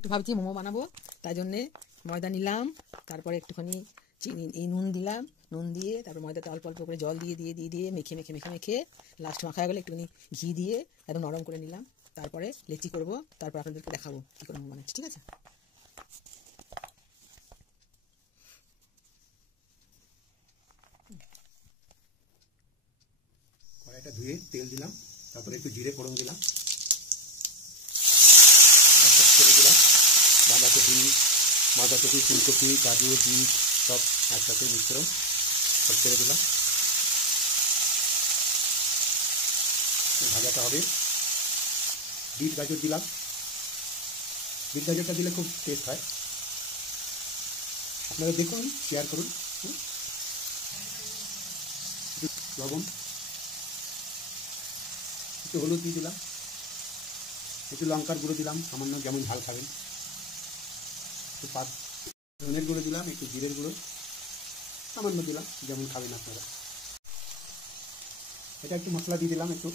একটু ভাবছি মোমো বানাবো, তাই জন্যে ময়দা নিলাম, তারপরে একটুখানি চিনি এই নুন দিলাম, নুন দিয়ে তারপর ময়দাতে অল্প অল্প করে জল দিয়ে দিয়ে দিয়ে দিয়ে মেখে মেখে মেখে মেখে লাস্ট মাখা হয়ে গেলে একটুখানি ঘি দিয়ে একদম নরম করে নিলাম। তারপরে লেচি করবো, তারপর আপনাদেরকে দেখাবো কী করে মোমো বানাচ্ছি। ঠিক আছে? কড়াইটা ধুয়ে তেল দিলাম, তারপরে একটু জিরে ফোড়ন দিলাম, ছেড়ে দিলাম বাঁধাকপি ফুলকপি গাজর বিট সব একসাথে মিশ্রণ সব ছেড়ে দিলাম। ভাজাটা হবে। বিট গাজর দিলাম, বিট গাজরটা দিলে খুব টেস্ট হয়। আপনারা দেখুন, শেয়ার করুন। লবণ, একটু হলুদ দিয়ে দিলাম, একটু লঙ্কার গুঁড়ো দিলাম সামান্য, যেমন ঝাল খাবেন। একটু ধনের গুঁড়ো দিলাম, একটু জিরের গুঁড়ো সামান্য দিলাম, যেমন খাবেন আপনারা। এটা একটু মশলা দিয়ে দিলাম, একটু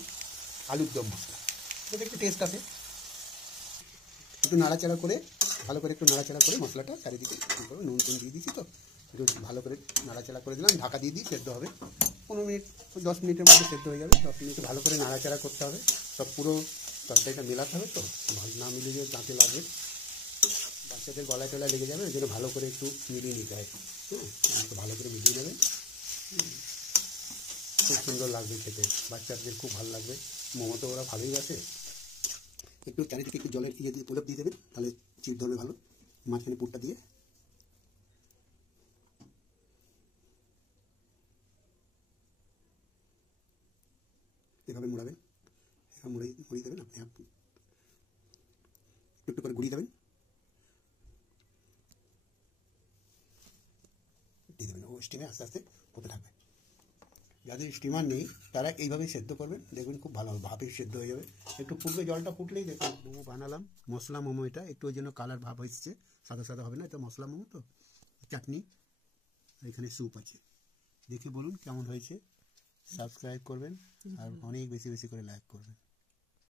আলুর দম মশলা, এটা একটু টেস্ট আছে। একটু নাড়াচাড়া করে ভালো করে একটু নাড়াচাড়া করে মশলাটা চারিদিকে নুন টুন দিয়ে দিয়েছি, তো একটু ভালো করে নাড়াচাড়া করে দিলাম। ঢাকা দিয়ে দিই, সেদ্ধ হবে 15 মিনিট 10 মিনিটের মধ্যে সেদ্ধ হয়ে যাবে। 10 মিনিট ভালো করে নাড়াচাড়া করতে হবে, সব পুরো তরকারিটা মেলাতে হবে। তো ভালো না মিলিয়ে দাঁতে লাগবে, বাচ্চাদের গলায় টলায় লেগে যাবে, ওই জন্য ভালো করে একটু মিলিয়ে নিতে হয়। একটু ভালো করে মিলিয়ে নেবেন, খুব সুন্দর লাগবে খেতে, বাচ্চাদের খুব ভালো লাগবে। মোমো তো ওরা ভালোই বাসে। একটু চারিদিকে একটু জলের দিয়ে প্রলেপ দিয়ে দেবেন, তাহলে চিপ ধরবে ভালো। মাঝখানে পুরটা দিয়ে এভাবে মুড়াবেন, এভাবে মুড়িয়ে দেবেন। আপনি একটু একটু করে গুঁড়িয়ে দেবেন, দিয়ে দেবেন। ও স্টিমে আস্তে আস্তে হতে থাকবে। যাদের স্টিমার নেই তারা এইভাবেই সেদ্ধ করবেন, দেখবেন খুব ভালো হবে, ভাপে সেদ্ধ হয়ে যাবে। একটু ফুটবে, জলটা ফুটলেই দেখুন মোমো বানালাম। মশলা মোমো এটা, একটু ওই জন্য কালার ভাব হচ্ছে, সাদা সাদা হবে না, এটা মশলা মোমো। তো চাটনি, এখানে স্যুপ আছে, দেখে বলুন কেমন হয়েছে। সাবস্ক্রাইব করবেন আর অনেক বেশি বেশি করে লাইক করবেন।